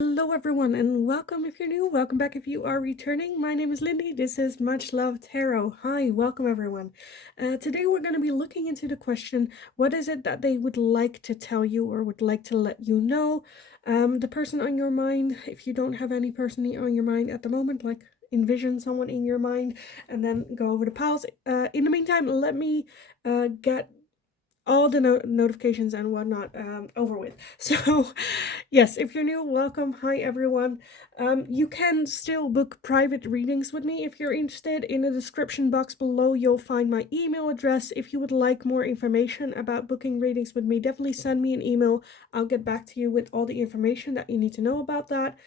Hello everyone and welcome if you're new, welcome back if you are returning. My name is Lindy, this is Much Love Tarot. Hi, welcome everyone. Today we're going to be looking into the question, what is it that they would like to tell you or would like to let you know? The person on your mind, if you don't have any person on your mind at the moment, like envision someone in your mind and then go over the piles. In the meantime, let me get all the notifications and whatnot over with. So yes, if you're new, welcome. Hi everyone. You can still book private readings with me if you're interested. In the description box below you'll find my email address. If you would like more information about booking readings with me, definitely send me an email. I'll get back to you with all the information that you need to know about that.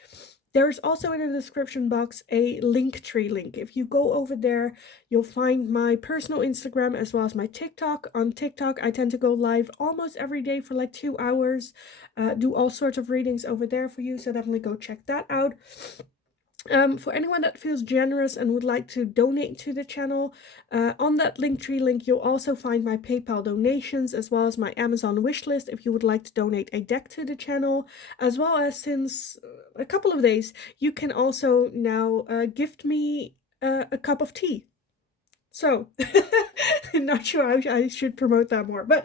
There's also in the description box a Linktree link. If you go over there, you'll find my personal Instagram as well as my TikTok. On TikTok, I tend to go live almost every day for like 2 hours. Do all sorts of readings over there for you, so definitely go check that out. For anyone that feels generous and would like to donate to the channel, on that Linktree link you'll also find my PayPal donations as well as my Amazon wishlist if you would like to donate a deck to the channel, as well as since a couple of days you can also now gift me a cup of tea. So I'm not sure I should promote that more, but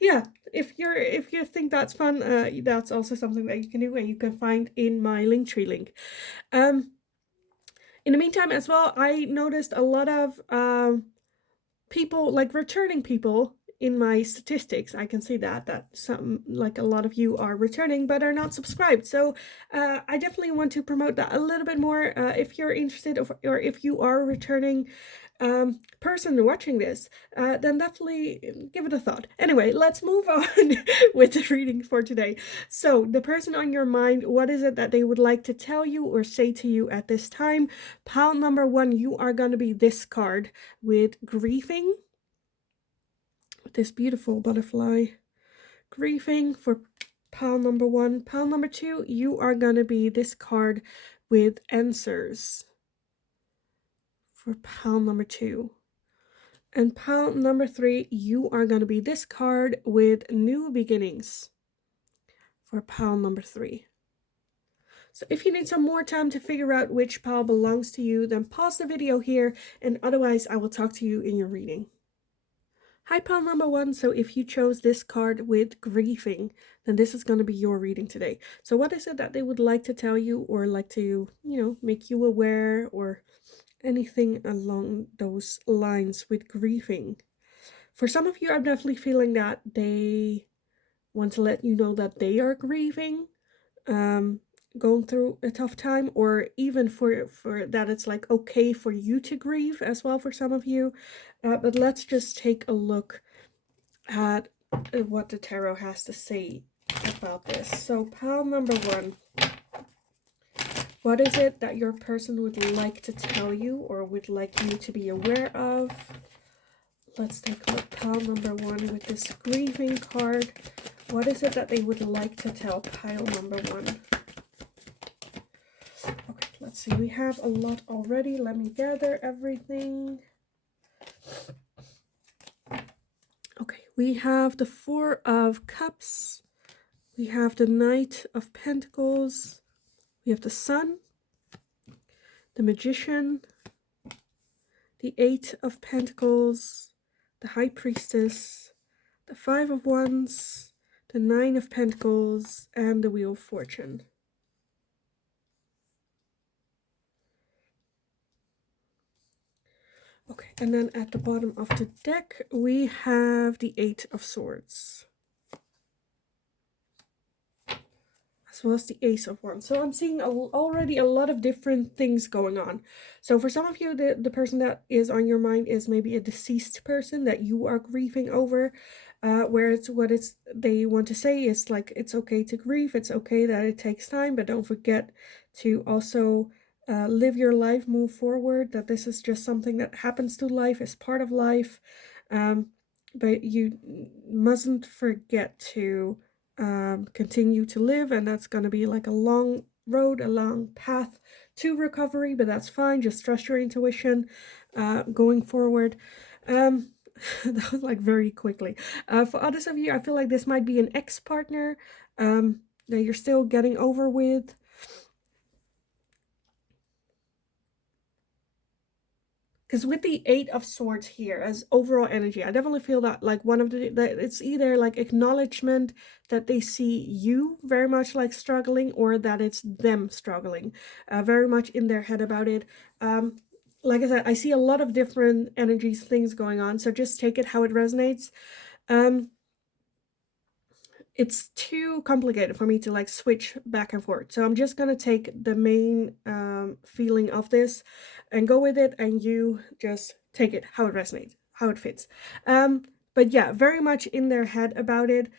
yeah, if you think that's fun, that's also something that you can do and you can find in my Linktree link. In the meantime as well, I noticed a lot of people, like returning people in my statistics. I can see that some, like a lot of you are returning but are not subscribed. So I definitely want to promote that a little bit more. If you're interested or if you are a returning person watching this, then definitely give it a thought. Anyway, let's move on with the reading for today. So the person on your mind, what is it that they would like to tell you or say to you at this time? Pile number 1, you are going to be this card with grieving, with this beautiful butterfly. Grieving for pile number 1. Pile number 2, you are going to be this card with answers for pile number 2. And pile number 3, you are going to be this card with new beginnings for pile number 3. So if you need some more time to figure out which pile belongs to you, then pause the video here, and otherwise I will talk to you in your reading. Hi pile number 1, so if you chose this card with grieving, then this is going to be your reading today. So what is it that they would like to tell you or like to, make you aware or anything along those lines with grieving? For some of you, I'm definitely feeling that they want to let you know that they are grieving, going through a tough time, or even for that it's like okay for you to grieve as well for some of you. But let's just take a look at what the tarot has to say about this. So pile number 1, what is it that your person would like to tell you or would like you to be aware of? Let's take a look. Pile number 1 with this grieving card. What is it that they would like to tell pile number 1? Okay, let's see. We have a lot already. Let me gather everything. Okay, we have the 4 of Cups. We have the Knight of Pentacles. We have the Sun, the Magician, the 8 of Pentacles, the High Priestess, the 5 of Wands, the 9 of Pentacles, and the Wheel of Fortune. Okay, and then at the bottom of the deck, we have the 8 of Swords, as well as the Ace of Wands. So I'm seeing already a lot of different things going on. So for some of you, the person that is on your mind is maybe a deceased person that you are grieving over, where it's what they want to say is like, it's okay to grieve, it's okay that it takes time, but don't forget to also live your life, move forward, that this is just something that happens to life, is part of life, but you mustn't forget to continue to live, and that's going to be like a long road, a long path to recovery, but that's fine. Just trust your intuition going forward. That was like very quickly. For others of you, I feel like this might be an ex-partner that you're still getting over with. because with the Eight of Swords here as overall energy, I definitely feel that like one of that it's either like acknowledgement that they see you very much like struggling, or that it's them struggling, very much in their head about it. Like I said, I see a lot of different energies, things going on, so just take it how it resonates. It's too complicated for me to like switch back and forth, so I'm just gonna take the main feeling of this and go with it, and you just take it how it resonates, how it fits. But yeah, very much in their head about it.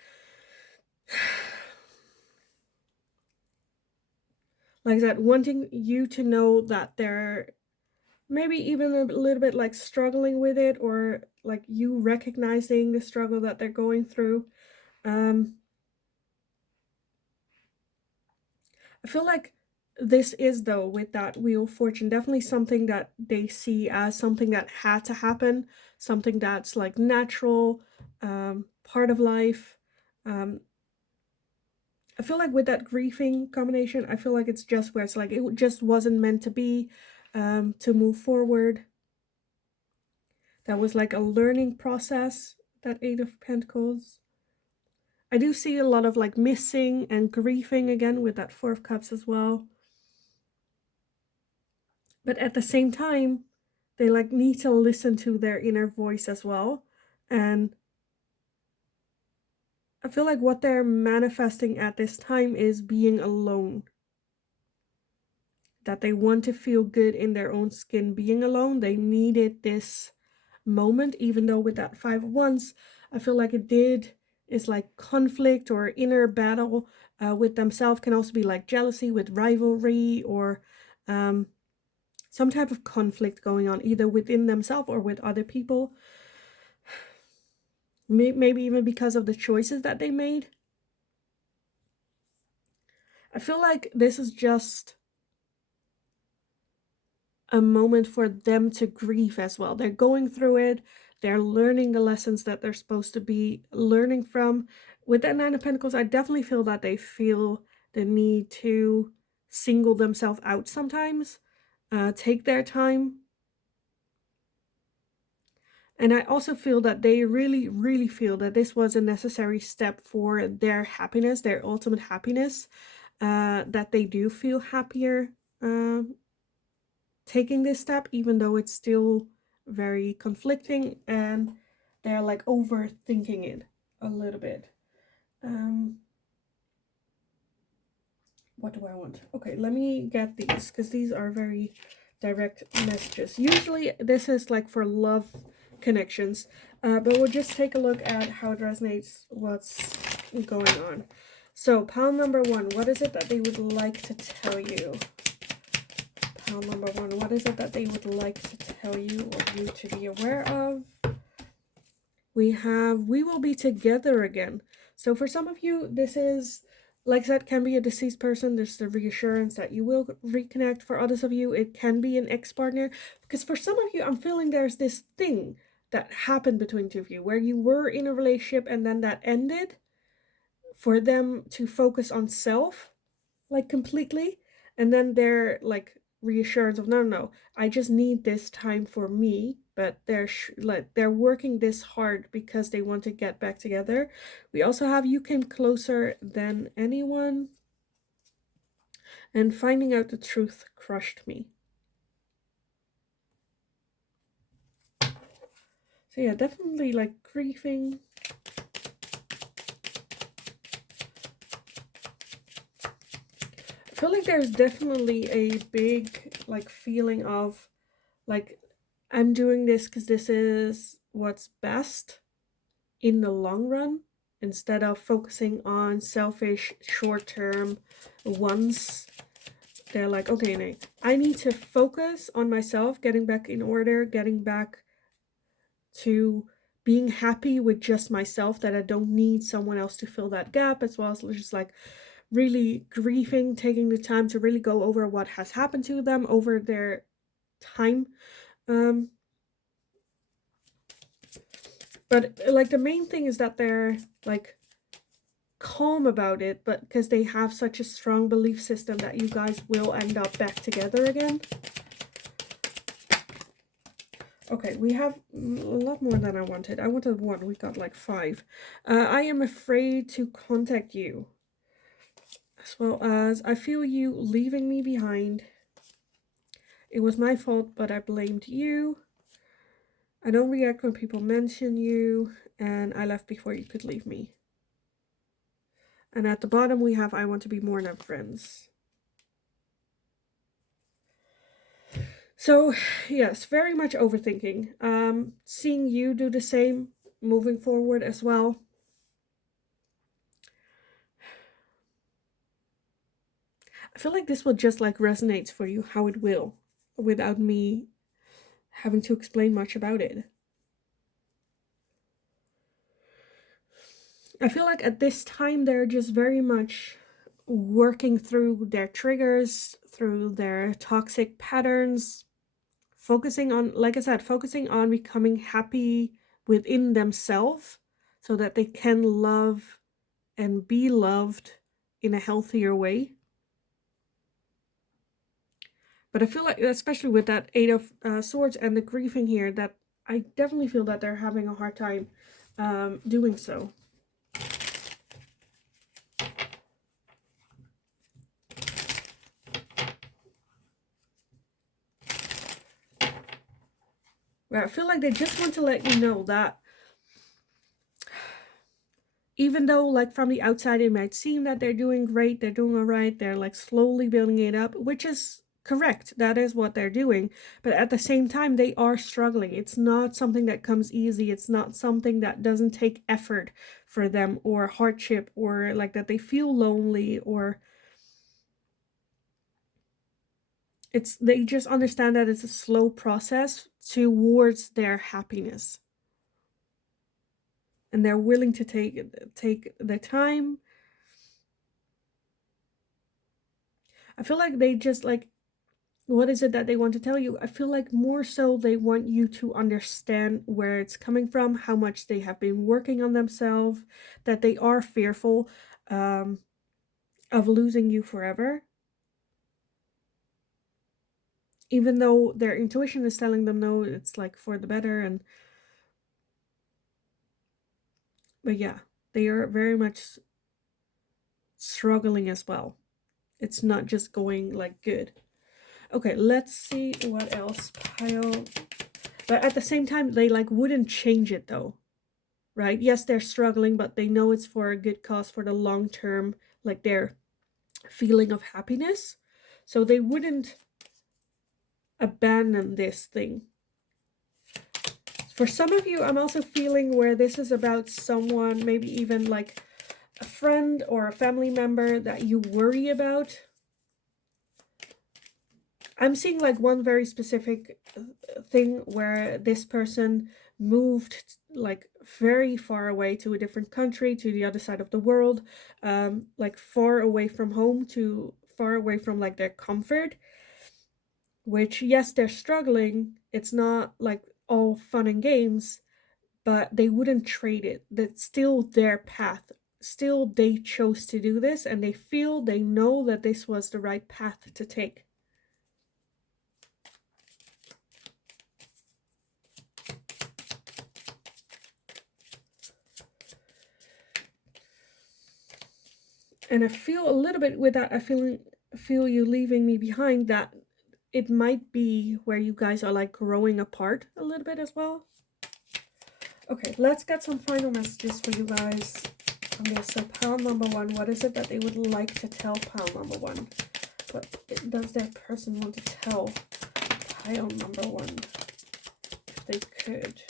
Like I said, wanting you to know that they're maybe even a little bit like struggling with it, or like you recognizing the struggle that they're going through. I feel like this is, though, with that Wheel of Fortune, definitely something that they see as something that had to happen, something that's like natural, part of life. I feel like with that grieving combination, I feel like it's just where it's like it just wasn't meant to be, to move forward. That was like a learning process, that Eight of Pentacles. I do see a lot of like missing and grieving again with that Four of Cups as well. But at the same time, they like need to listen to their inner voice as well. And I feel like what they're manifesting at this time is being alone. That they want to feel good in their own skin being alone. They needed this moment, even though with that Five of Wands, I feel like is like conflict or inner battle with themselves. Can also be like jealousy with rivalry, or some type of conflict going on either within themselves or with other people. Maybe even because of the choices that they made. I feel like this is just a moment for them to grieve as well. They're going through it. They're learning the lessons that they're supposed to be learning from. With that Nine of Pentacles, I definitely feel that they feel the need to single themselves out sometimes, take their time. And I also feel that they really, really feel that this was a necessary step for their happiness, their ultimate happiness, that they do feel happier taking this step, even though it's still very conflicting and they're like overthinking it a little bit. What do I want? Okay, let me get these, because these are very direct messages. Usually this is like for love connections, but we'll just take a look at how it resonates, what's going on. So pile number one, what is it that they would like to tell you? Pile number one, what is it that they would like to tell you or you to be aware of? We have, we will be together again. So for some of you, this is, like I said, can be a deceased person. There's the reassurance that you will reconnect. For others of you, it can be an ex-partner. Because for some of you, I'm feeling there's this thing that happened between two of you where you were in a relationship and then that ended for them to focus on self, like completely. And then they're like reassurance of no, I just need this time for me. But they're working this hard because they want to get back together. We also have you came closer than anyone, and finding out the truth crushed me. So yeah, definitely like grieving. I feel like there's definitely a big like feeling of like, I'm doing this because this is what's best in the long run, instead of focusing on selfish short-term ones. They're like, okay, Nate, I need to focus on myself, getting back in order, getting back to being happy with just myself, that I don't need someone else to fill that gap, as well as just like really grieving, taking the time to really go over what has happened to them over their time. But like the main thing is that they're like calm about it, but because they have such a strong belief system that you guys will end up back together again. Okay, we have a lot more than I wanted. I wanted 1, we got like 5. I am afraid to contact you. As well as, I feel you leaving me behind. It was my fault, but I blamed you. I don't react when people mention you, and I left before you could leave me. And at the bottom we have, I want to be more than friends. So, yes, very much overthinking. Seeing you do the same, moving forward as well. I feel like this will just like resonate for you how it will, without me having to explain much about it. I feel like at this time they're just very much working through their triggers, through their toxic patterns, focusing on, like I said, focusing on becoming happy within themselves so that they can love and be loved in a healthier way. But I feel like, especially with that 8 of Swords and the grieving here, that I definitely feel that they're having a hard time doing so. Where I feel like they just want to let you know that even though like from the outside it might seem that they're doing great, they're doing all right, they're like slowly building it up, which is correct, that is what they're doing, but at the same time they are struggling. It's not something that comes easy, it's not something that doesn't take effort for them, or hardship, or like that they feel lonely, or it's, they just understand that it's a slow process towards their happiness, and they're willing to take the time. I feel like they just like, what is it that they want to tell you? I feel like more so they want you to understand where it's coming from, how much they have been working on themselves, that they are fearful of losing you forever. Even though their intuition is telling them no, it's like for the better. And but yeah, they are very much struggling as well. It's not just going like good. Okay, let's see what else pile. But at the same time, they like wouldn't change it though, right? Yes, they're struggling, but they know it's for a good cause, for the long term, like their feeling of happiness. So they wouldn't abandon this thing. For some of you, I'm also feeling where this is about someone, maybe even like a friend or a family member that you worry about. I'm seeing like one very specific thing where this person moved like very far away to a different country, to the other side of the world, like far away from home, to far away from like their comfort, which yes, they're struggling. It's not like all fun and games, but they wouldn't trade it. That's still their path. Still, they chose to do this, and they feel, they know that this was the right path to take. And I feel a little bit with that, I feel you leaving me behind, that it might be where you guys are like growing apart a little bit as well. Okay, let's get some final messages for you guys on this. So pile number 1, what is it that they would like to tell pile number 1? What does that person want to tell pile number 1 if they could?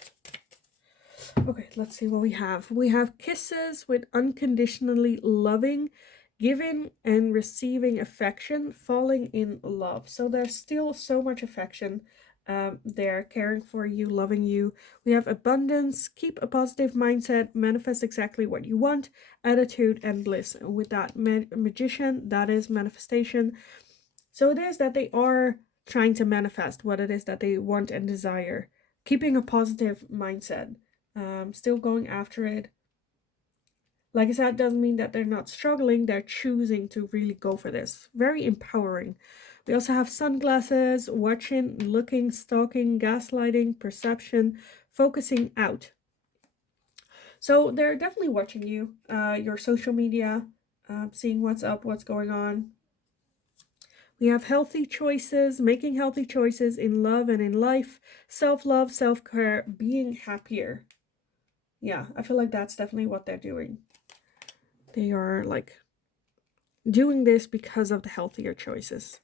Okay, let's see what we have. We have kisses with unconditionally loving, giving and receiving affection, falling in love. So there's still so much affection there, caring for you, loving you. We have abundance, keep a positive mindset, manifest exactly what you want, attitude and bliss. And with that magician, that is manifestation. So it is that they are trying to manifest what it is that they want and desire, keeping a positive mindset. Still going after it. Like I said, doesn't mean that they're not struggling, they're choosing to really go for this. Very empowering. We also have sunglasses, watching, looking, stalking, gaslighting, perception, focusing out. So they're definitely watching you, your social media, seeing what's up, what's going on. We have healthy choices, making healthy choices in love and in life, self-love, self-care, being happier. Yeah, I feel like that's definitely what they're doing. They are like doing this because of the healthier choices,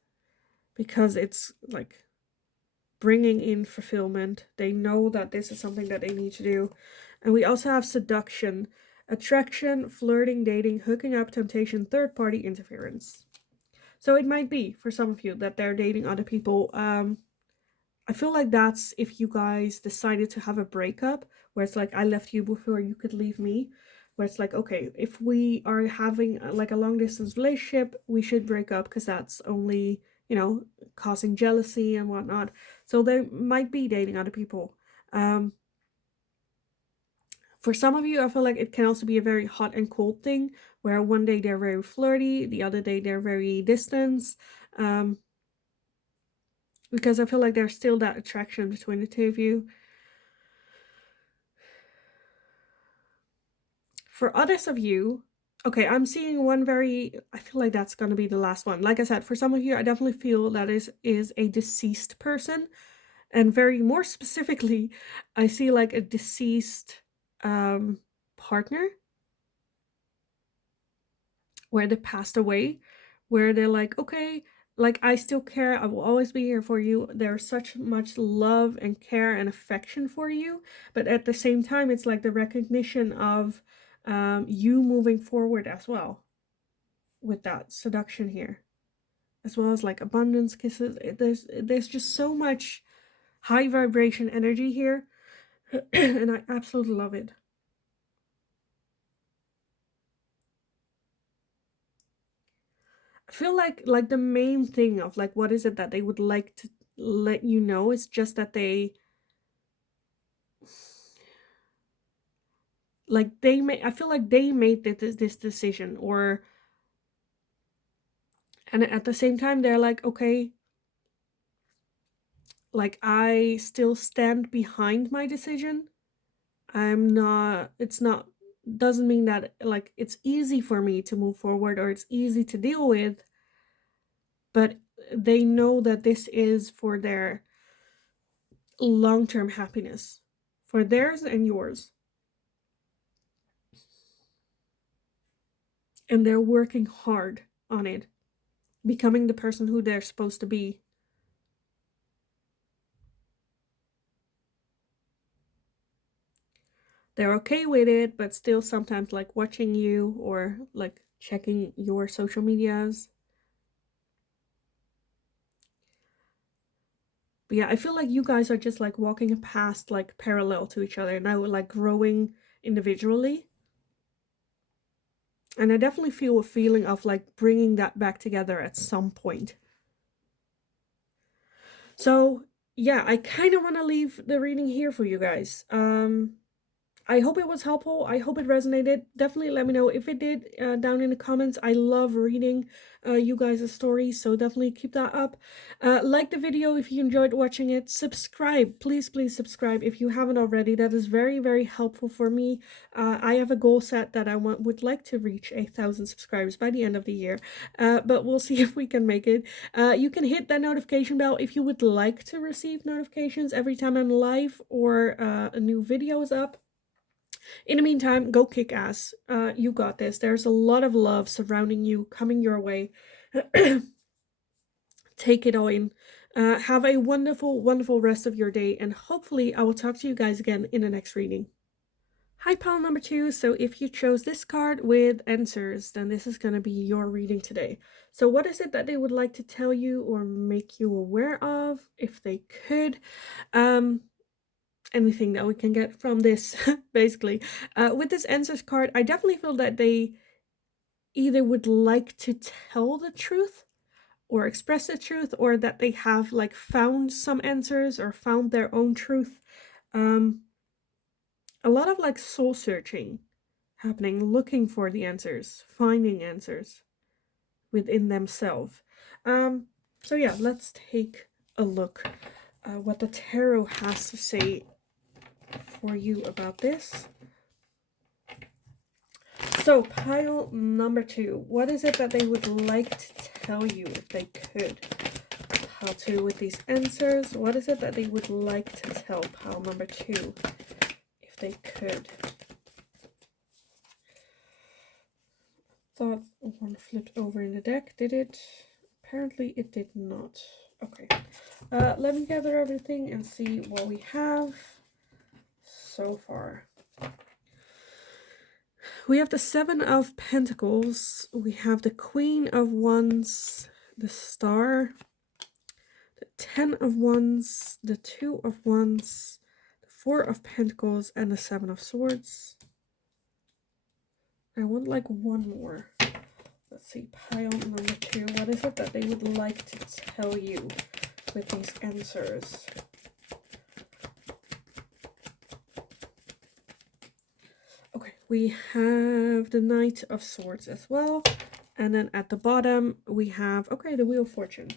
because it's like bringing in fulfillment. They know that this is something that they need to do. And we also have seduction, attraction, flirting, dating, hooking up, temptation, third party interference. So it might be for some of you that they're dating other people. I feel like that's if you guys decided to have a breakup where it's like, I left you before you could leave me. Where it's like, okay, if we are having like a long distance relationship, we should break up because that's only, causing jealousy and whatnot. So they might be dating other people. For some of you, I feel like it can also be a very hot and cold thing where one day they're very flirty, the other day they're very distant. Because I feel like there's still that attraction between the two of you. For others of you, okay, I'm seeing one I feel like that's going to be the last one. Like I said, for some of you, I definitely feel that is a deceased person. And very more specifically, I see like a deceased partner where they passed away, where they're like, okay, like I still care, I will always be here for you. There's such much love and care and affection for you, but at the same time, it's like the recognition of you moving forward as well with that seduction here, as well as like abundance kisses. There's just so much high vibration energy here, and I absolutely love it. I feel like the main thing of like what is it that they would like to let you know is just that they I feel like they made this decision, or and at the same time they're like, okay, like I still stand behind my decision. It's not doesn't mean that like it's easy for me to move forward or it's easy to deal with, but they know that this is for their long-term happiness, for theirs and yours. And they're working hard on it, becoming the person who they're supposed to be. They're okay with it, but still sometimes like watching you or like checking your social medias. But yeah, I feel like you guys are just like walking past like parallel to each other now, like growing individually. And I definitely feel a feeling of like bringing that back together at some point. So yeah, I kind of want to leave the reading here for you guys. I hope it was helpful. I hope it resonated. Definitely let me know if it did down in the comments. I love reading you guys' stories, so definitely keep that up. Like the video if you enjoyed watching it. Subscribe. Please, please subscribe if you haven't already. That is very, very helpful for me. I have a goal set that I would like to reach 1,000 subscribers by the end of the year, but we'll see if we can make it. You can hit that notification bell if you would like to receive notifications every time I'm live or a new video is up. In the meantime, go kick ass. You got this. There's a lot of love surrounding you, coming your way. Take it all in. Have a wonderful, wonderful rest of your day, and hopefully I will talk to you guys again in the next reading. Hi, pile number 2. So if you chose this card with answers, then this is going to be your reading today. So what is it that they would like to tell you or make you aware of, if they could? Anything that we can get from this, basically. With this answers card, I definitely feel that they either would like to tell the truth or express the truth, or that they have like found some answers or found their own truth. A lot of like soul searching happening, looking for the answers, finding answers within themselves. So So yeah, let's take a look what the tarot has to say for you about this. So pile number 2, what is it that they would like to tell you if they could? Pile 2 with these answers, what is it that they would like to tell pile number 2 if they could? Thought one flipped over in the deck, did it? Apparently it did not. Okay, let me gather everything and see what we have so far. We have the 7 of Pentacles, we have the Queen of Wands, the Star, the 10 of Wands, the 2 of Wands, the 4 of Pentacles, and the 7 of Swords. I want like one more. Let's see, pile number 2. What is it that they would like to tell you with these answers? Okay, we have the Knight of Swords as well. And then at the bottom, we have, okay, the Wheel of Fortune.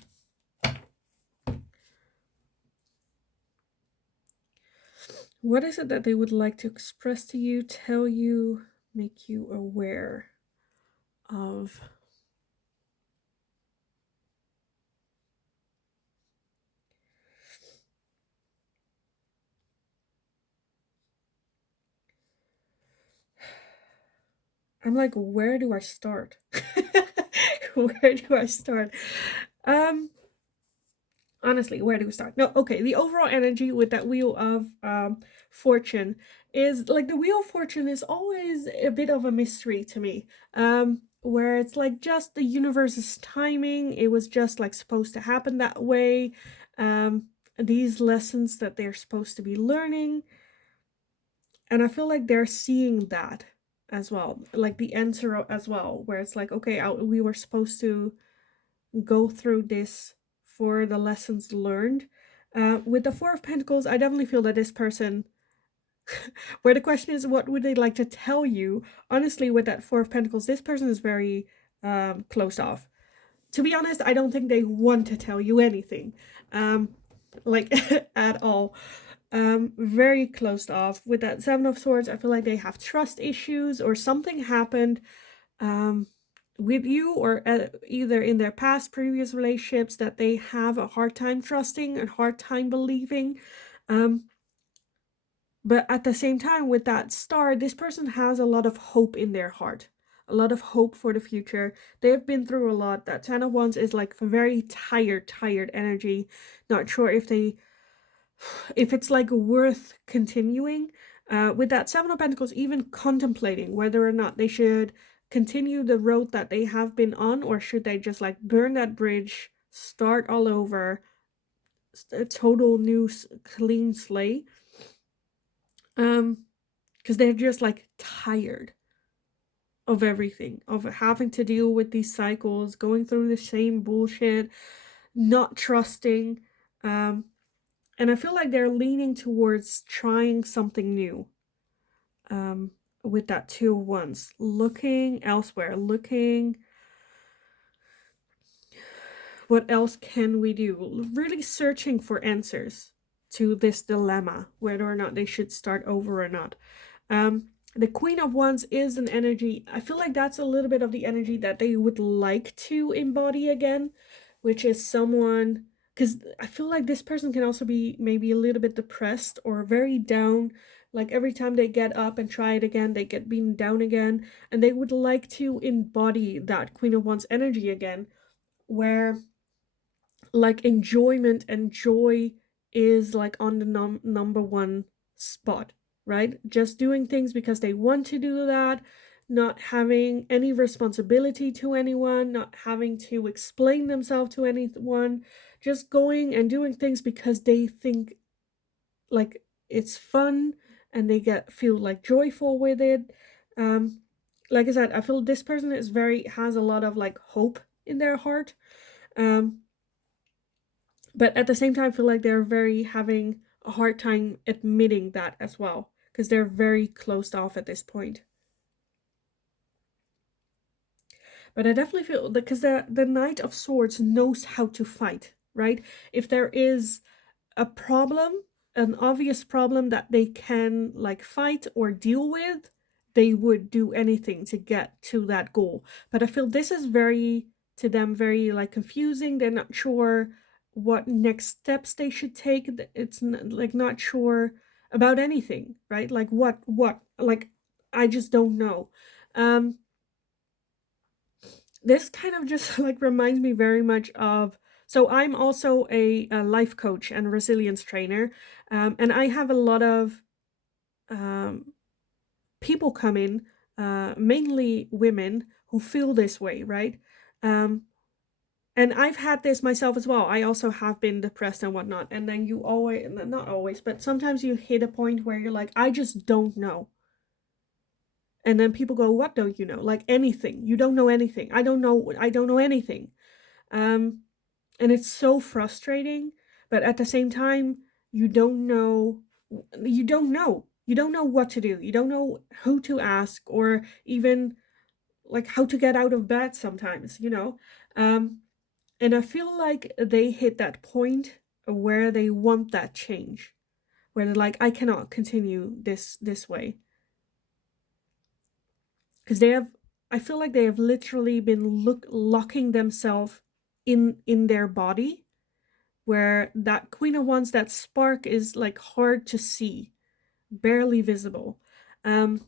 What is it that they would like to express to you, tell you, make you aware of? I'm like, where do I start? Where do I start? Honestly, where do we start? No, okay, the overall energy with that Wheel of Fortune is like, the Wheel of Fortune is always a bit of a mystery to me. Where it's like just the universe's timing, it was just like supposed to happen that way. These lessons that they're supposed to be learning. And I feel like they're seeing that as well, like the answer as well, where it's like, okay, we were supposed to go through this for the lessons learned. With the 4 of Pentacles, I definitely feel that this person, where the question is, what would they like to tell you? Honestly, with that 4 of Pentacles, this person is very closed off. To be honest, I don't think they want to tell you anything, like at all. Very closed off. With that 7 of Swords, I feel like they have trust issues or something happened with you, or either in their past previous relationships, that they have a hard time trusting and hard time believing. But at the same time, with that Star, this person has a lot of hope in their heart, a lot of hope for the future. They've been through a lot. That 10 of Wands is like a very tired energy. Not sure if it's like worth continuing. With that 7 of Pentacles, even contemplating whether or not they should continue the road that they have been on, or should they just like burn that bridge, start all over, a total new clean slate. Because they're just like tired of everything, of having to deal with these cycles, going through the same bullshit, not trusting. And I feel like they're leaning towards trying something new. With that 2 of Wands, looking elsewhere, looking, what else can we do? Really searching for answers to this dilemma, whether or not they should start over or not. The Queen of Wands is an energy, I feel like that's a little bit of the energy that they would like to embody again, which is someone, because I feel like this person can also be maybe a little bit depressed or very down. Like every time they get up and try it again, they get beaten down again, and they would like to embody that Queen of Wands energy again, where like enjoyment and joy is like on the number one spot, right? Just doing things because they want to do that, not having any responsibility to anyone, not having to explain themselves to anyone, just going and doing things because they think like it's fun and they feel like joyful with it. Like I said, I feel this person has a lot of like hope in their heart. But at the same time, I feel like they're having a hard time admitting that as well, because they're very closed off at this point. But I definitely feel, because the Knight of Swords knows how to fight, right? If there is a problem, an obvious problem that they can like fight or deal with, they would do anything to get to that goal. But I feel this is very, to them, very like confusing. They're not sure what next steps they should take. It's like not sure about anything, right? Like what like I just don't know. um this kind of just like reminds me very much of, so I'm also a life coach and resilience trainer, and I have a lot of um, people come in, mainly women who feel this way, right? um, and I've had this myself as well. I also have been depressed and whatnot, and then you always, not always, but sometimes you hit a point where you're like, I just don't know. And then people go, what don't you know? Like anything, you don't know anything. I don't know anything. um and it's so frustrating, but at the same time, you don't know, you don't know what to do, you don't know who to ask, or even like how to get out of bed sometimes, um and I feel like they hit that point where they want that change, where they're like, I cannot continue this way, because I feel like they have literally been locking themselves in their body, where that Queen of Wands, that spark is like hard to see, barely visible. Um,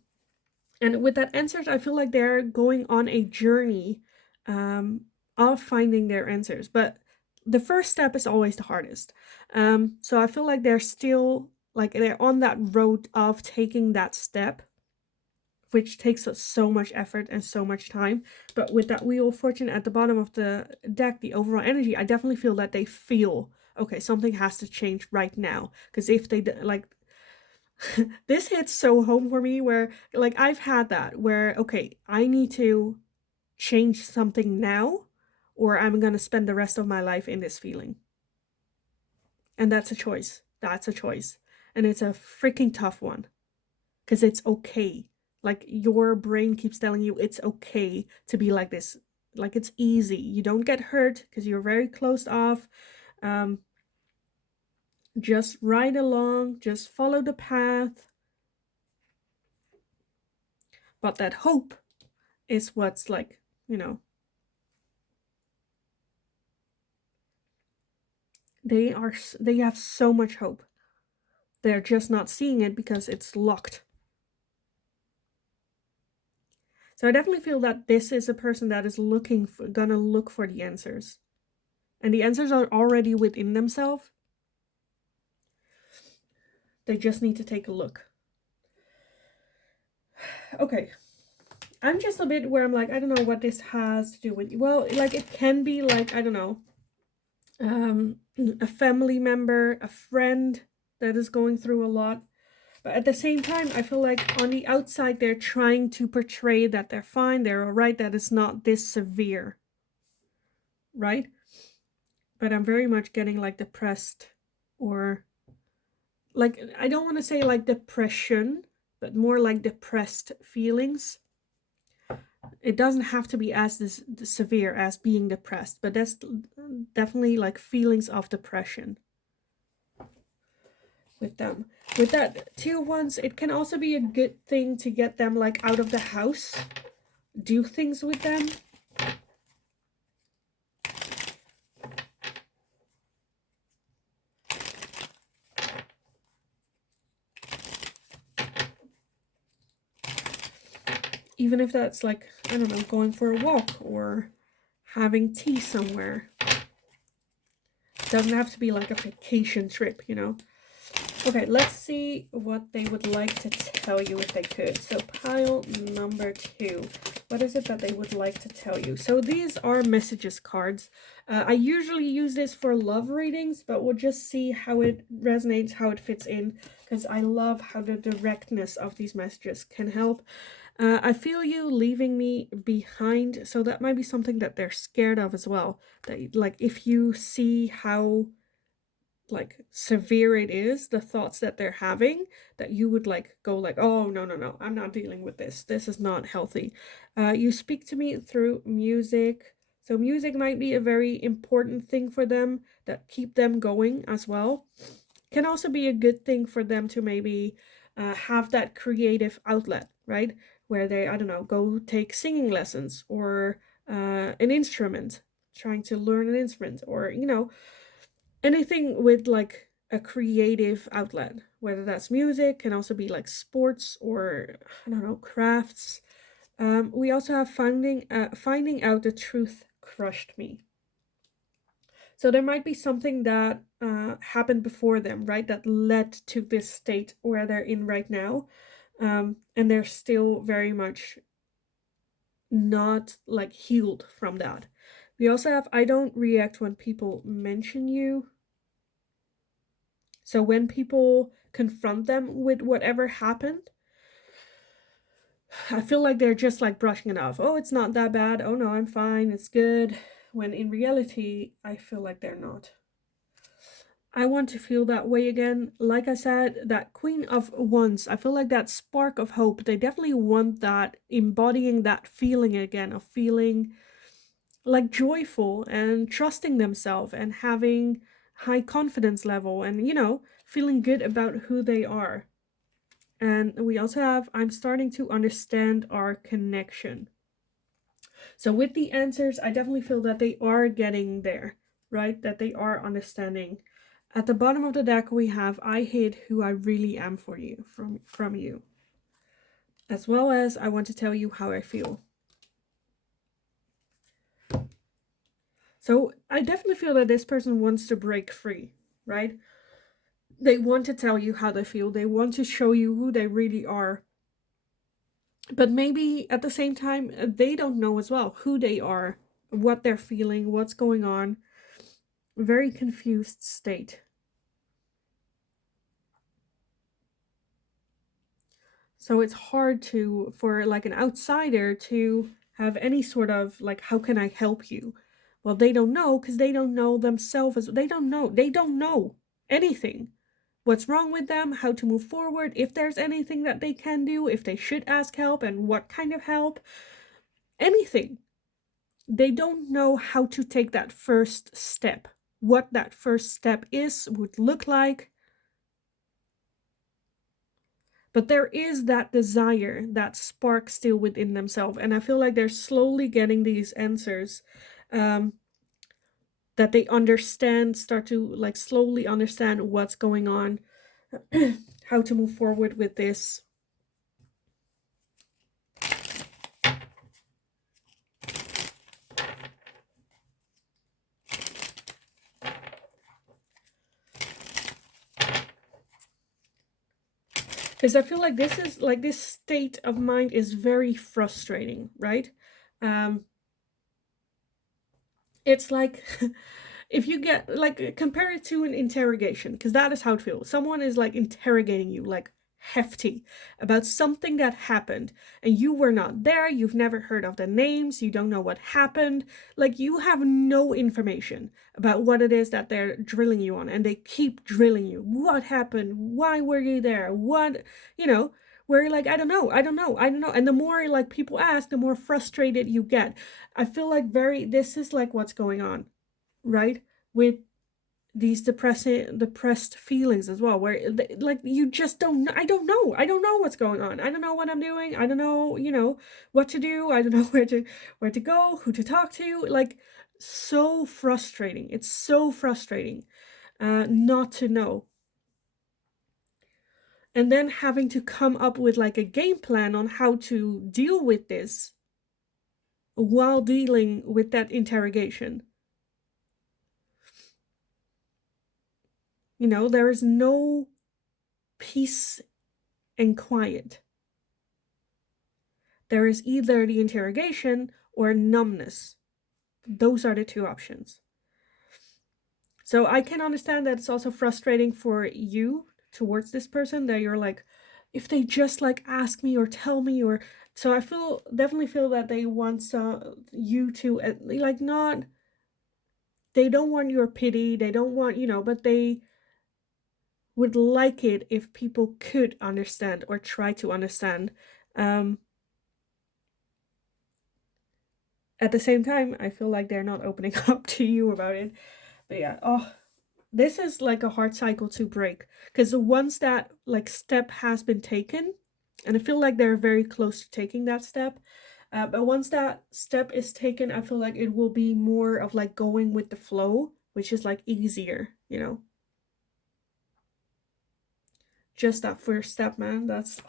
and with that answers, I feel like they're going on a journey um, of finding their answers. But the first step is always the hardest. So I feel like they're still, like, they're on that road of taking that step, which takes so much effort and so much time. But with that Wheel of Fortune at the bottom of the deck, the overall energy, I definitely feel that they feel, okay, something has to change right now. Because if they, like, this hits so home for me, where, like, I've had that, where, okay, I need to change something now, or I'm gonna spend the rest of my life in this feeling. And that's a choice. That's a choice. And it's a freaking tough one. Because it's okay. Like, your brain keeps telling you it's okay to be like this. Like, it's easy. You don't get hurt because you're very closed off. Um, just ride along, just follow the path. But that hope is what's like, they have so much hope. They're just not seeing it because it's locked. So I definitely feel that this is a person that is gonna look for the answers. And the answers are already within themselves. They just need to take a look. Okay. I'm just a bit where I'm like, I don't know what this has to do with, well, like, it can be like, I don't know, a family member, a friend that is going through a lot. But at the same time, I feel like on the outside, they're trying to portray that they're fine, they're all right, that it's not this severe, right? But I'm very much getting like depressed, or like, I don't want to say like depression, but more like depressed feelings. It doesn't have to be as severe as being depressed, but that's definitely like feelings of depression with them. With that Two of Wands, it can also be a good thing to get them like out of the house, do things with them. Even if that's like, I don't know, going for a walk or having tea somewhere. It doesn't have to be like a vacation trip, Okay, let's see what they would like to tell you if they could. So pile number 2. What is it that they would like to tell you? So these are messages cards. I usually use this for love readings, but we'll just see how it resonates, how it fits in, because I love how the directness of these messages can help. I feel you leaving me behind, so that might be something that they're scared of as well. That, like, if you see how like severe it is, the thoughts that they're having, that you would like go like, oh no, no, no, I'm not dealing with this. This is not healthy. You speak to me through music. So music might be a very important thing for them that keep them going as well. Can also be a good thing for them to maybe have that creative outlet, right? Where they, I don't know, go take singing lessons or an instrument, trying to learn an instrument, or, anything with like a creative outlet, whether that's music, can also be like sports or, I don't know, crafts. We also have finding out the truth crushed me. So there might be something that happened before them, right? That led to this state where they're in right now. And they're still very much not like healed from that. We also have I don't react when people mention you. So when people confront them with whatever happened, I feel like they're just like brushing it off. Oh, it's not that bad. Oh no, I'm fine. It's good. When in reality, I feel like they're not. I want to feel that way again. Like I said, that Queen of Wands, I feel like that spark of hope, they definitely want that, embodying that feeling again, of feeling like joyful and trusting themselves and having high confidence level and, feeling good about who they are. And we also have, I'm starting to understand our connection. So with the answers, I definitely feel that they are getting there, right? That they are understanding. At the bottom of the deck, we have I hid who I really am for you, from you. As well as I want to tell you how I feel. So I definitely feel that this person wants to break free, right? They want to tell you how they feel. They want to show you who they really are. But maybe at the same time, they don't know as well who they are, what they're feeling, what's going on. Very confused state. So it's hard for like an outsider to have any sort of like, how can I help you? Well, they don't know because they don't know themselves. They don't know anything. What's wrong with them, how to move forward, if there's anything that they can do, if they should ask help and what kind of help, anything. They don't know how to take that first step, what that first step would look like. But there is that desire, that spark still within themselves. And I feel like they're slowly getting these answers that they understand, start to like slowly understand what's going on, how to move forward with this. Because I feel like this state of mind is very frustrating, right? It's like if you get like, compare it to an interrogation, because that is how it feels. Someone is like interrogating you like hefty about something that happened and you were not there, you've never heard of the names, you don't know what happened, like you have no information about what it is that they're drilling you on, and they keep drilling you. What happened? Why were you there? What, where you're like, I don't know. And the more like people ask, the more frustrated you get. I feel like this is like what's going on, right? With these depressed feelings as well, where like you just don't know. I don't know what's going on. I don't know what I'm doing. I don't know, what to do. I don't know where to go, who to talk to. Like, so frustrating. It's so frustrating not to know. And then having to come up with like a game plan on how to deal with this while dealing with that interrogation. There is no peace and quiet. There is either the interrogation or numbness. Those are the two options. So I can understand that it's also frustrating for you towards this person, that you're like, if they just like ask me or tell me, or so I definitely feel that they want you to like not, they don't want your pity, they don't want, but they would like it if people could understand or try to understand. Um, at the same time, I feel like they're not opening up to you about it. But yeah, oh, this is like a hard cycle to break, because once that like step has been taken, and I feel like they're very close to taking that step, but once that step is taken, I feel like it will be more of like going with the flow, which is like easier, you know. Just that first step, man. That's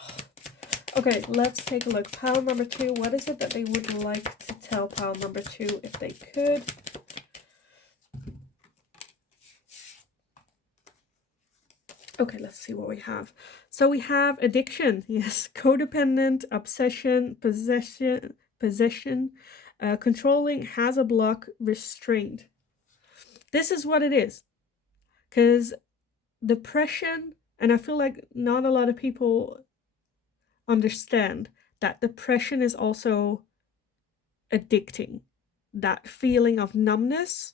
okay. Let's take a look. Pile number 2. What is it that they would like to tell pile number 2 if they could? Okay, let's see what we have. So we have addiction, yes, codependent, obsession, possession, controlling, has a block, restraint. This is what it is. Because depression, and I feel like not a lot of people understand that depression is also addicting. That feeling of numbness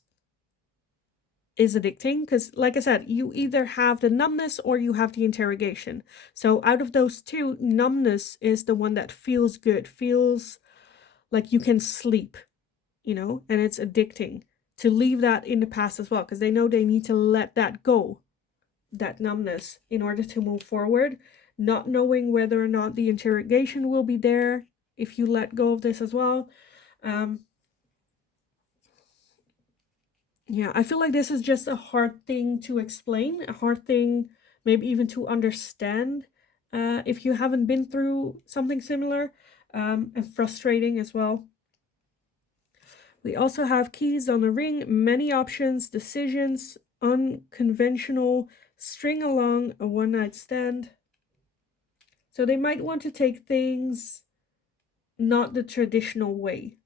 is addicting, because like I said, you either have the numbness or you have the interrogation. So out of those two, numbness is the one that feels good, feels like you can sleep, you know, and it's addicting to leave that in the past as well, because they know they need to let that go, that numbness, in order to move forward, not knowing whether or not the interrogation will be there if you let go of this as well. Yeah, I feel like this is just a hard thing to explain, a hard thing maybe even to understand if you haven't been through something similar, and frustrating as well. We also have keys on the ring, many options, decisions, unconventional, string along, a one night stand. So they might want to take things not the traditional way,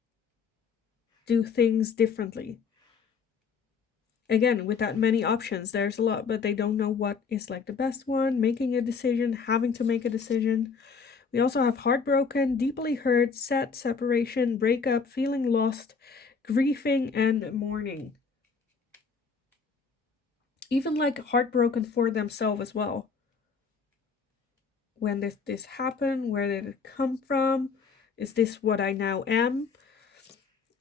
do things differently. Again, with that many options, there's a lot, but they don't know what is like the best one, making a decision, having to make a decision. We also have heartbroken, deeply hurt, sad, separation, breakup, feeling lost, grieving, and mourning. Even like heartbroken for themselves as well. When did this happen? Where did it come from? Is this what I now am?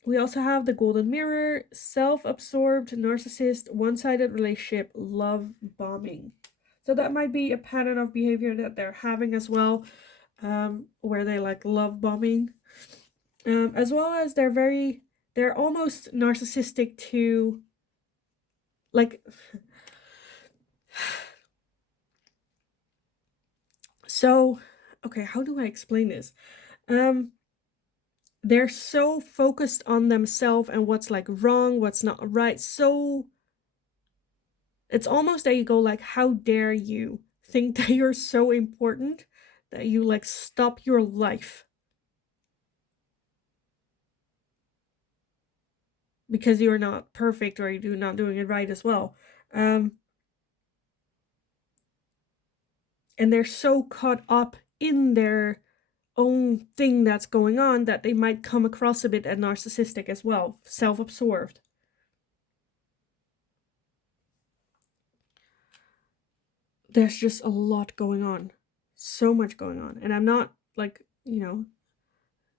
We also have the golden mirror, self-absorbed, narcissist, one-sided relationship, love bombing. So that might be a pattern of behavior that they're having as well, where they like love bombing, as well as they're almost narcissistic to, like, so, okay, how do I explain this? They're so focused on themselves and what's like wrong, what's not right. So it's almost that you go like, how dare you think that you're so important that you like stop your life because you're not perfect or you're not doing it right as well. And they're so caught up in their own thing that's going on that they might come across a bit as narcissistic as well, self-absorbed. There's just a lot going on, so much going on, and I'm not like, you know,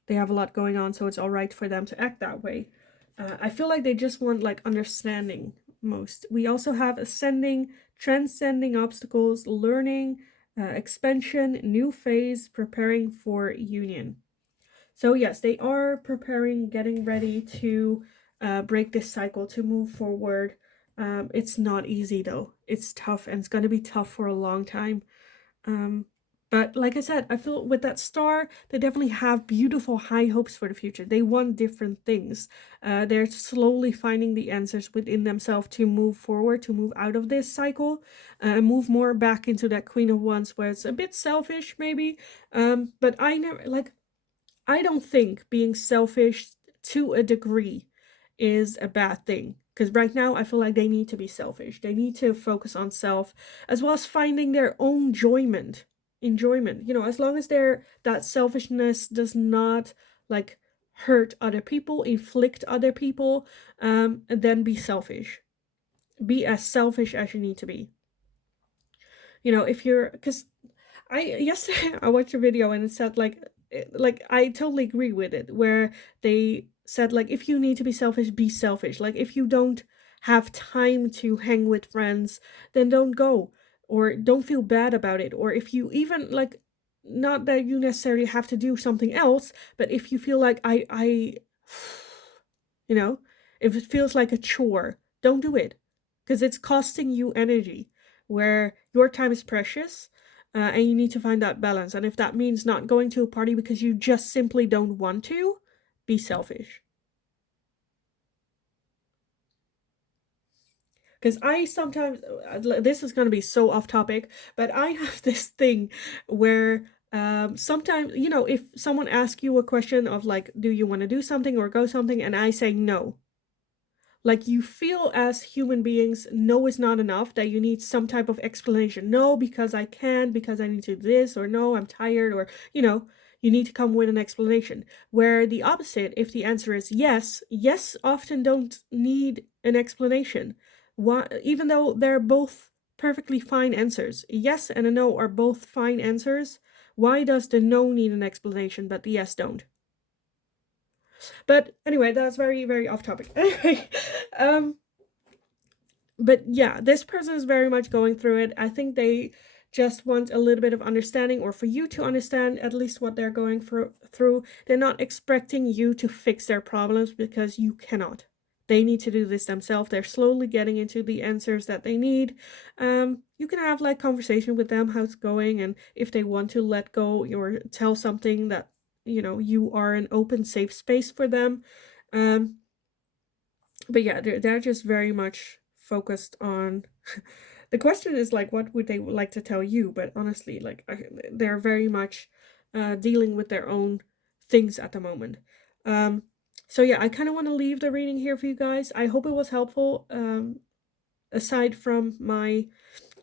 they have a lot going on, so it's all right for them to act that way. I feel like they just want like understanding most. We also have ascending, transcending obstacles, learning, expansion, new phase, preparing for union. So yes, they are preparing, getting ready to break this cycle, to move forward. It's not easy though. It's tough, and it's going to be tough for a long time. But like I said, I feel with that star, they definitely have beautiful high hopes for the future. They want different things. They're slowly finding the answers within themselves to move forward, to move out of this cycle, and move more back into that Queen of Wands, where it's a bit selfish, maybe. But I don't think being selfish to a degree is a bad thing. Because right now, I feel like they need to be selfish. They need to focus on self, as well as finding their own enjoyment. Enjoyment, you know, as long as that selfishness does not like hurt other people, inflict other people, then be selfish. Be as selfish as you need to be. You know, if you're, because yesterday I watched a video and it said like I totally agree with it, where they said like if you need to be selfish. Like if you don't have time to hang with friends, then don't go, or don't feel bad about it. Or if you even like, not that you necessarily have to do something else, but if you feel like I you know, if it feels like a chore, don't do it, because it's costing you energy, where your time is precious, and you need to find that balance. And if that means not going to a party because you just simply don't want to, be selfish. Because I sometimes, this is going to be so off topic, but I have this thing where sometimes, you know, if someone asks you a question of like, do you want to do something or go something, and I say no, like you feel as human beings, no is not enough, that you need some type of explanation. No, because I can, because I need to do this, or no, I'm tired, or, you know, you need to come with an explanation. Where the opposite, if the answer is yes, yes often don't need an explanation. Why, even though they're both perfectly fine answers, yes and a no are both fine answers, why does the no need an explanation but the yes don't? But anyway, that's very, very off topic. Anyway, um, but yeah, this person is very much going through it. I think they just want a little bit of understanding, or for you to understand at least what they're going through. They're not expecting you to fix their problems, because you cannot. They need to do this themselves. They're slowly getting into the answers that they need. You can have like conversation with them, how it's going, and if they want to let go or tell something, that you know you are an open, safe space for them. Um, but yeah, they're just very much focused on the question is like, what would they like to tell you? But honestly, like they're very much dealing with their own things at the moment. So yeah, I kind of want to leave the reading here for you guys. I hope it was helpful, aside from my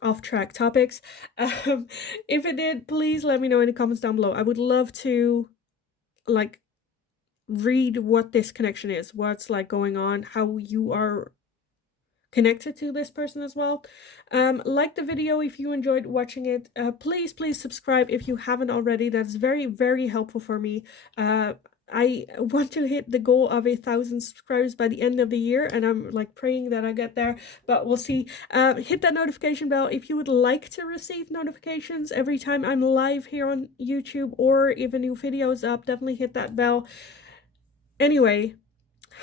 off track topics. If it did, please let me know in the comments down below. I would love to like read what this connection is, what's like going on, how you are connected to this person as well. Like the video if you enjoyed watching it. Please subscribe if you haven't already. That's very, very helpful for me. I want to hit the goal of 1,000 subscribers by the end of the year, and I'm like praying that I get there, but we'll see. Hit that notification bell if you would like to receive notifications every time I'm live here on YouTube, or if a new video is up. Definitely hit that bell. Anyway,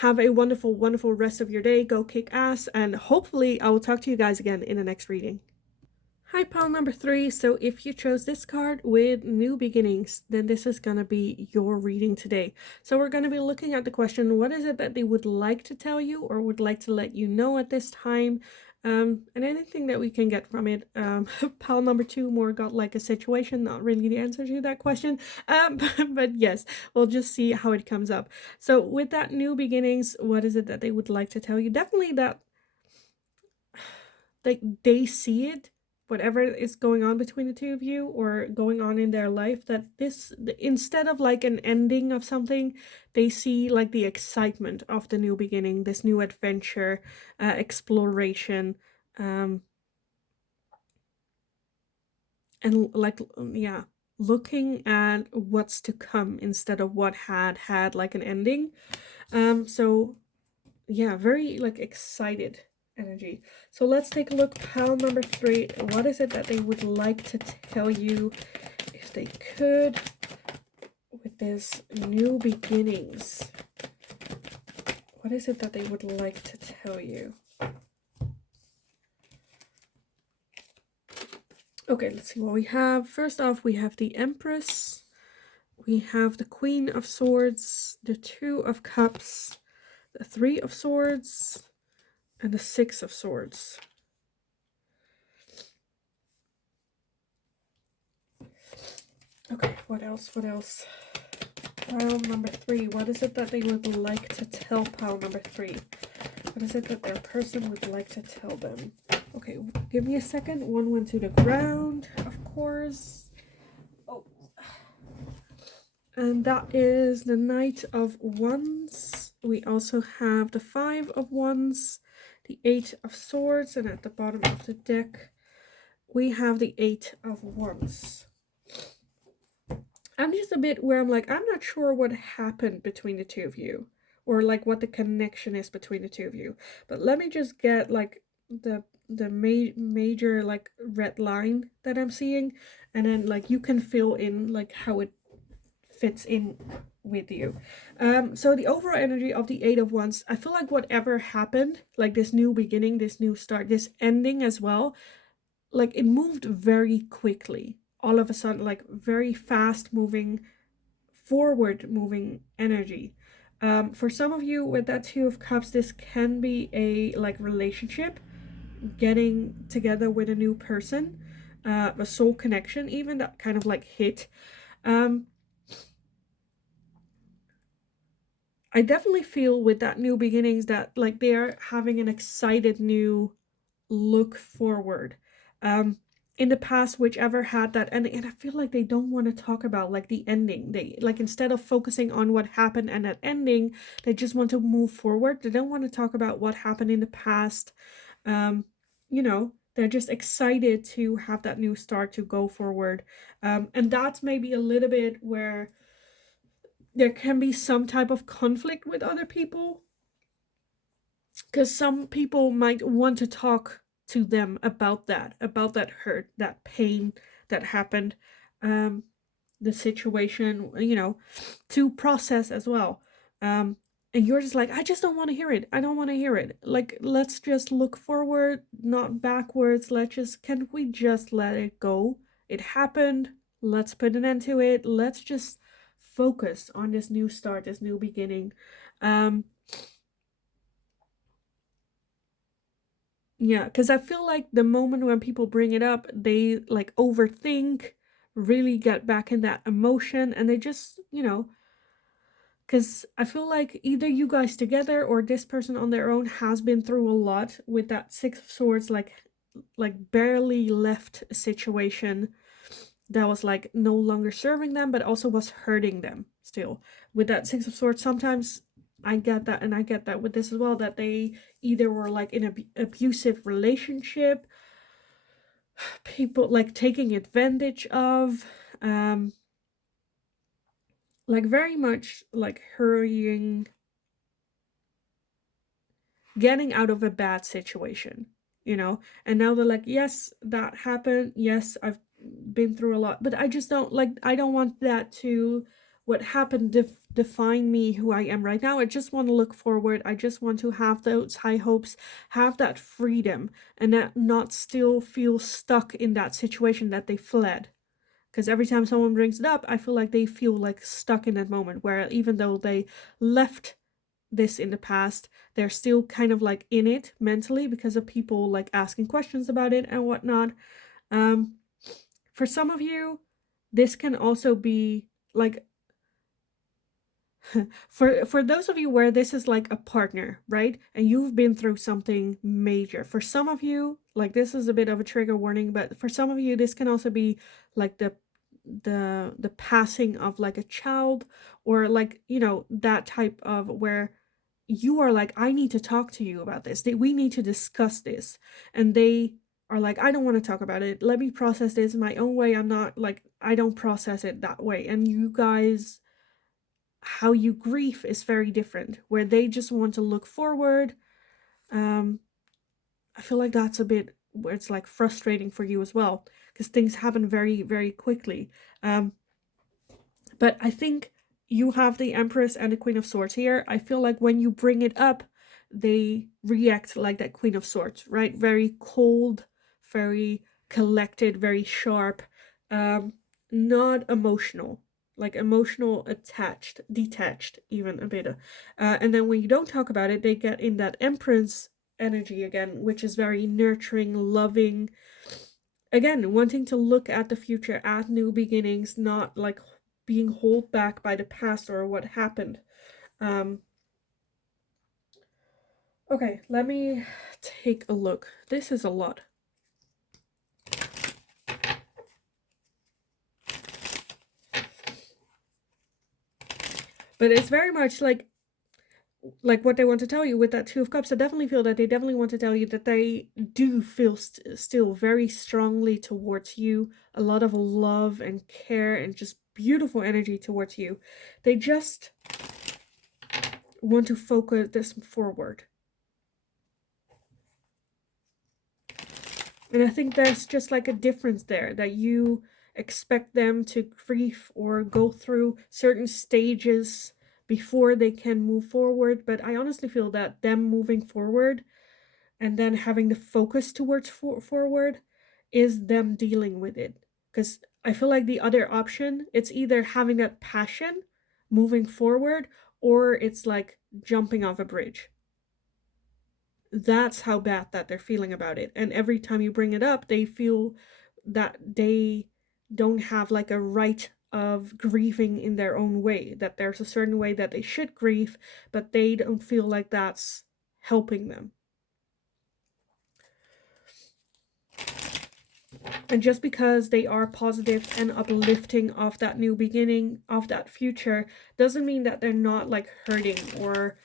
have a wonderful, wonderful rest of your day. Go kick ass, and hopefully I will talk to you guys again in the next reading. Hi, pile number 3. So if you chose this card with new beginnings, then this is going to be your reading today. So we're going to be looking at the question, what is it that they would like to tell you or would like to let you know at this time? And anything that we can get from it. Pile number 2 more got like a situation, not really the answer to that question. But yes, we'll just see how it comes up. So with that new beginnings, what is it that they would like to tell you? Definitely that like they see it, whatever is going on between the two of you or going on in their life, that this, instead of like an ending of something, they see like the excitement of the new beginning, this new adventure, exploration, and like, yeah, looking at what's to come instead of what had like an ending. So yeah, very like excited energy. So let's take a look. Pile number 3. What is it that they would like to tell you if they could with this new beginnings? What is it that they would like to tell you? Okay, let's see what we have. First off, we have the Empress. We have the Queen of Swords, the Two of Cups, the Three of Swords, and the Six of Swords. Okay, what else? What else? Pile number 3. What is it that they would like to tell pile number 3? What is it that their person would like to tell them? Okay, give me a second. One went to the ground, of course. Oh. And that is the Knight of Wands. We also have the Five of Wands, the Eight of Swords, and at the bottom of the deck we have the Eight of Wands. I'm just a bit where I'm like, I'm not sure what happened between the two of you, or like what the connection is between the two of you. But let me just get like the major like red line that I'm seeing, and then like you can fill in like how it fits in with you. So the overall energy of the Eight of Wands, I feel like whatever happened, like this new beginning, this new start, this ending as well, like it moved very quickly. All of a sudden, like very fast moving, forward moving energy. For some of you with that Two of Cups, this can be a like relationship, getting together with a new person, a soul connection, even that kind of like hit. I definitely feel with that new beginnings that like they're having an excited new look forward. In the past, whichever had that ending, and I feel like they don't want to talk about like the ending. They like, instead of focusing on what happened and that ending, they just want to move forward. They don't want to talk about what happened in the past. You know, they're just excited to have that new start, to go forward. And that's maybe a little bit where there can be some type of conflict with other people, because some people might want to talk to them about that hurt, that pain that happened, the situation, you know, to process as well. And you're just like, I just don't want to hear it. I don't want to hear it. Like, let's just look forward, not backwards. Can we just let it go? It happened. Let's put an end to it. Let's just focus on this new start, this new beginning. Yeah, because I feel like the moment when people bring it up, they like overthink, really get back in that emotion, and they just, you know, because I feel like either you guys together or this person on their own has been through a lot with that Six of Swords, like barely left a situation that was like no longer serving them, but also was hurting them still. With that Six of Swords, sometimes I get that, and I get that with this as well, that they either were like in an abusive relationship, people like taking advantage of, like very much like hurrying, getting out of a bad situation, you know? And now they're like, yes, that happened. Yes, I've been through a lot, but I just don't like, I don't want that to, what happened, define me, who I am right now. I just want to look forward. I just want to have those high hopes, have that freedom, and not still feel stuck in that situation that they fled. Because every time someone brings it up, I feel like they feel like stuck in that moment, where even though they left this in the past, they're still kind of like in it mentally because of people like asking questions about it and whatnot. For some of you, this can also be like for those of you where this is like a partner, right? And you've been through something major. For some of you, like this is a bit of a trigger warning, but for some of you, this can also be like the passing of like a child, or like, you know, that type of where you are like, I need to talk to you about this. We need to discuss this. And they are like, I don't want to talk about it. Let me process this my own way. I'm not like, I don't process it that way. And you guys, how you grieve is very different, where they just want to look forward. I feel like that's a bit where it's like frustrating for you as well, because things happen very, very quickly. But I think you have the Empress and the Queen of Swords here. I feel like when you bring it up, they react like that Queen of Swords, right? Very cold, very collected, very sharp, not emotional, like emotional, attached, detached, even a bit. And then when you don't talk about it, they get in that Empress energy again, which is very nurturing, loving, again, wanting to look at the future, at new beginnings, not like being held back by the past or what happened. Okay, let me take a look. This is a lot. But it's very much like like what they want to tell you with that Two of Cups, I definitely feel that they definitely want to tell you that they do feel still very strongly towards you, a lot of love and care and just beautiful energy towards you. They just want to focus this forward. And I think there's just like a difference there, that you expect them to grieve or go through certain stages before they can move forward. But I honestly feel that them moving forward and then having the focus towards forward is them dealing with it. Because I feel like the other option, it's either having that passion moving forward, or it's like jumping off a bridge. That's how bad that they're feeling about it. And every time you bring it up, they feel that they don't have like a right of grieving in their own way, that there's a certain way that they should grieve, but they don't feel like that's helping them. And just because they are positive and uplifting of that new beginning, of that future, doesn't mean that they're not like hurting or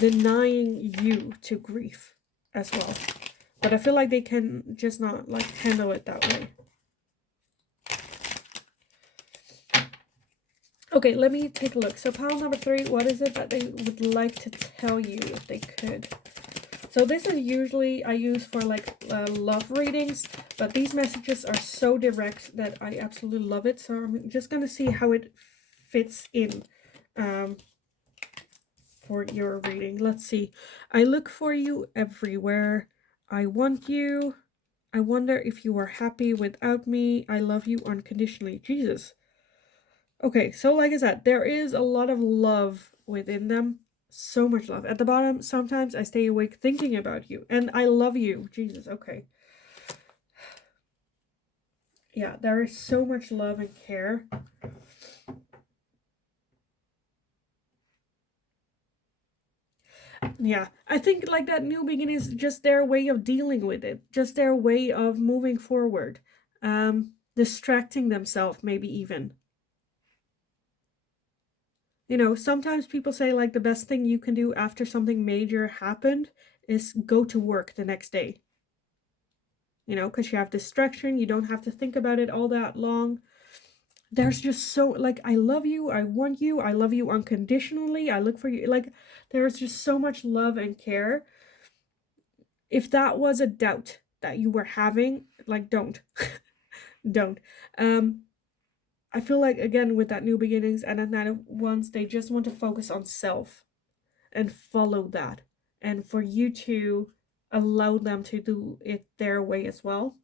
denying you to grief as well. But I feel like they can just not like handle it that way. Okay, let me take a look. So pile number 3, what is it that they would like to tell you if they could? So this is usually I use for like love readings, but these messages are so direct that I absolutely love it. So I'm just going to see how it fits in for your reading. Let's see. I look for you everywhere. I want you. I wonder if you are happy without me. I love you unconditionally. Jesus. Okay, so like I said, there is a lot of love within them. So much love. At the bottom, sometimes I stay awake thinking about you. And I love you. Jesus, okay. Yeah, there is so much love and care. Yeah, I think like that new beginning is just their way of dealing with it. Just their way of moving forward. Distracting themselves, maybe even. You know, sometimes people say like the best thing you can do after something major happened is go to work the next day. You know, because you have distraction, you don't have to think about it all that long. There's just so, like, I love you, I want you, I love you unconditionally, I look for you. Like, there's just so much love and care. If that was a doubt that you were having, like, don't. Don't. I feel like, again, with that new beginnings and at night ones, they just want to focus on self and follow that. And for you to allow them to do it their way as well.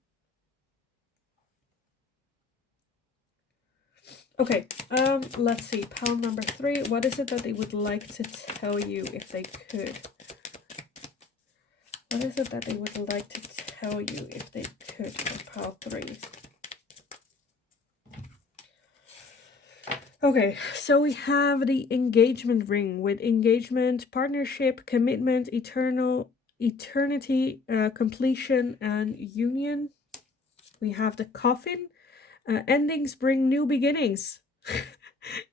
Okay, let's see. Pile number 3. What is it that they would like to tell you if they could? What is it that they would like to tell you if they could for pile 3? Okay, so we have the engagement ring with engagement, partnership, commitment, eternity, completion, and union. We have the coffin. Endings bring new beginnings.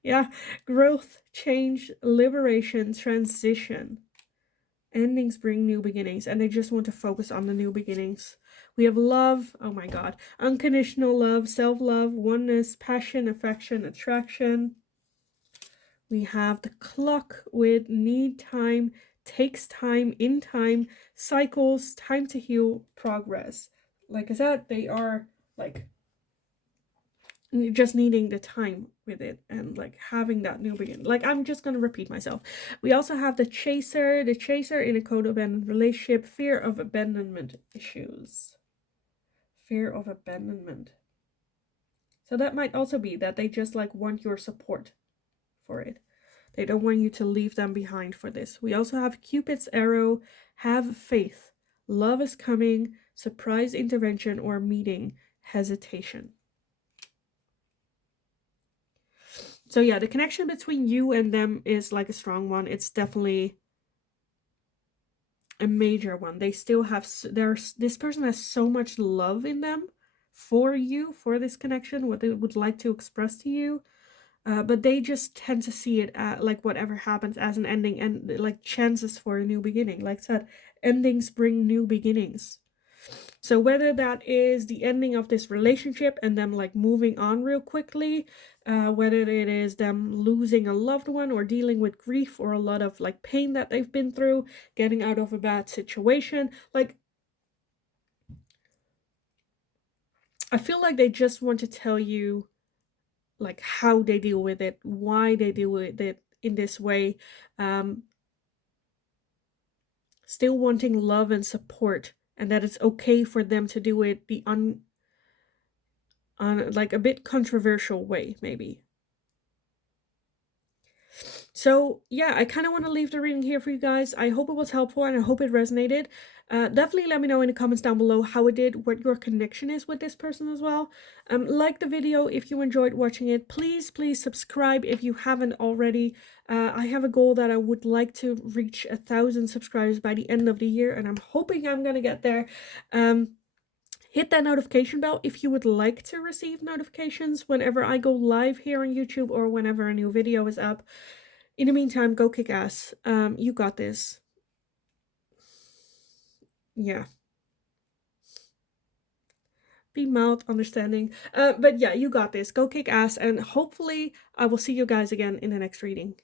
Yeah, growth, change, liberation, transition. Endings bring new beginnings, and they just want to focus on the new beginnings. We have love, oh my god, unconditional love, self-love, oneness, passion, affection, attraction. We have the clock with need time, takes time, in time, cycles, time to heal, progress. Like I said, they are like just needing the time with it and like having that new beginning. Like, I'm just gonna repeat myself. We also have the chaser in a codependent relationship, fear of abandonment issues. Fear of abandonment. So that might also be that they just like want your support for it. They don't want you to leave them behind for this. We also have Cupid's arrow, have faith, love is coming, surprise intervention or meeting, hesitation. So yeah, the connection between you and them is like a strong one. It's definitely a major one. They still have, this person has so much love in them for you, for this connection, what they would like to express to you. but they just tend to see it like whatever happens as an ending and like chances for a new beginning. Like I said, endings bring new beginnings. So whether that is the ending of this relationship and them like moving on real quickly, whether it is them losing a loved one or dealing with grief or a lot of like pain that they've been through, getting out of a bad situation, like I feel like they just want to tell you like how they deal with it, why they deal with it in this way, um, still wanting love and support, and that it's okay for them to do it the on like a bit controversial way, maybe. So yeah, I kind of want to leave the reading here for you guys. I hope it was helpful and I hope it resonated. Definitely let me know in the comments down below how it did, what your connection is with this person as well. Like the video if you enjoyed watching it. Please subscribe if you haven't already. I have a goal that I would like to reach 1,000 subscribers by the end of the year, and I'm hoping I'm gonna get there. Hit that notification bell if you would like to receive notifications whenever I go live here on YouTube or whenever a new video is up. In the meantime, go kick ass. You got this. Yeah. Be mild, understanding. But yeah, you got this. Go kick ass, and hopefully I will see you guys again in the next reading.